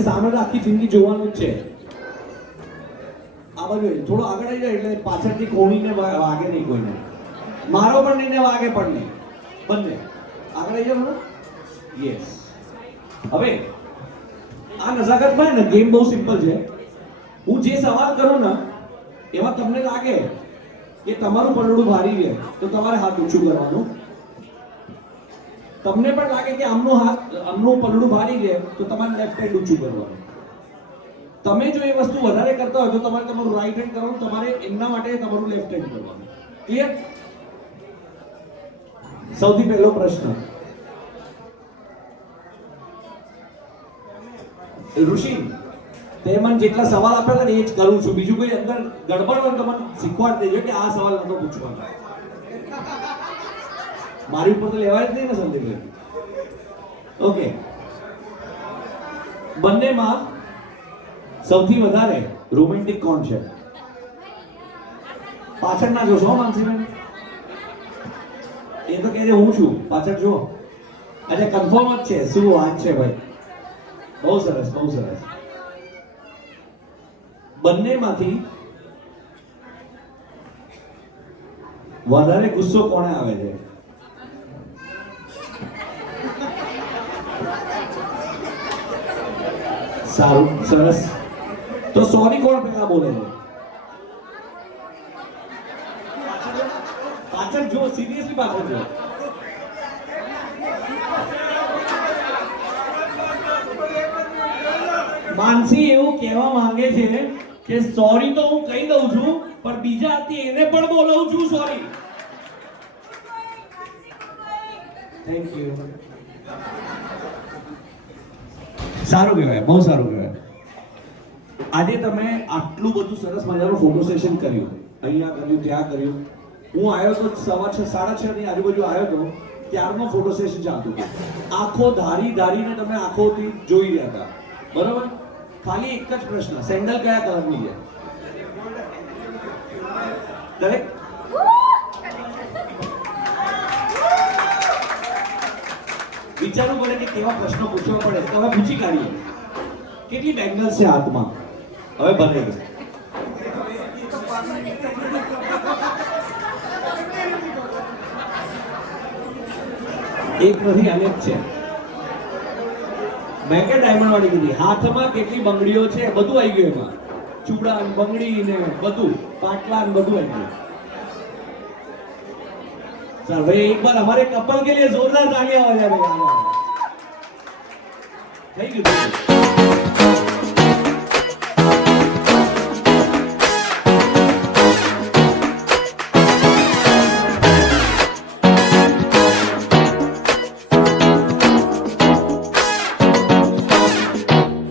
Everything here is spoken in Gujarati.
સામે સામે તો આખી જિંદગી જોવાનું જ છે. આ બાજુ થોડો આગળ આવી જાય એટલે પાછળથી કોણીને વાગે નહીં કોઈને, મારો પણ નહીં ને વાગે પણ નહીં, બંને આગળ આવી જાવ. યસ. હવે આ નજાકતમાં ને ગેમ બહુ સિમ્પલ છે. હું જે સવાલ કરું ને એમાં તમને લાગે કે તમારું પલડું ભારી છે તો તમારે હાથ ઊંચું કરવાનું. તમને પણ લાગે કે આમનું પલડું ભારી છે તો તમારે લેફ્ટ હેન્ડ ઊંચું કરવાનું. તમે જો એ વસ્તુ વધારે કરતા હોય તો તમારે તમારું રાઈટ હેન્ડ કરવાનું, તમારે એમના માટે તમારું લેફ્ટ હેન્ડ કરવાનું. ક્લિયર? સૌથી પહેલો પ્રશ્ન, ઋષિ તે મને જેટલા સવાલ આપેલા ને એ જ કરું છું. બીજું કોઈ અંદર ગડબડ હોય તો મને શીખવાડી દેજો કે આ સવાલ નતો પૂછવાનો. મારી ઉપર તો લેવાય જ નહીં ને સંદીપભાઈ. ઓકે, બંનેમાં સૌથી વધારે રોમેન્ટિક કોણ છે? પાછળ ના જોશો માનસીબેન, એ તો કહે હું છું, પાછળ જો. અચ્છા, કન્ફર્મ જ છે. શું વાત છે ભાઈ, બહુ સરસ બહુ સરસ. બંનેમાંથી વધારે ગુસ્સો કોને આવે છે? સારું, સરસ. તો સોરી કોણ પહેલા બોલે છે? પાછળ જો, સિરિયસલી પાછળ જો. માનસી એવું કહેવા માંગે છે કે સોરી તો હું કહી દઉં છું પણ બીજા હાથથી એને પણ બોલાવું છું સોરી. Thank you. સારું કહેવાય, બહુ સારું કહેવાય. આજે તમે આટલું બધું સરસ મજાનું ફોટો સેશન કર્યું, અહીંયા કર્યું, ત્યાં કર્યું. હું આવ્યો તો 6:30 સાડા 6 ની આજુબાજુ આવ્યો તો ત્યારનો ફોટો સેશન ચાલતું હતું. આંખો ધારીને તમે આંખોથી જોઈ રહ્યા હતા, બરોબર? ખાલી એક જ પ્રશ્ન, સેન્ડલ કયા કલરની છે? દરેક વિચારવું પડે કે કેવા પ્રશ્નો પૂછવા પડે. તો હવે પૂછી કાઢીએ. કેટલી બેંગલ્સ છે હાથમાં? હવે બને ગઈ. એક નથી, અનેક છે. મેં કે ડાયમંડ વાળી કીધી. હાથમાં કેટલી બંગડીઓ છે બધું આવી ગયું એમાં. ચૂડા, બંગડી ને બધું, પાટલા ને બધું આવી ગયું. ચાલ ભાઈ, એક બાર हमारे कपल के लिए जोरदार तालियां हो जाए. થઈ ગયું.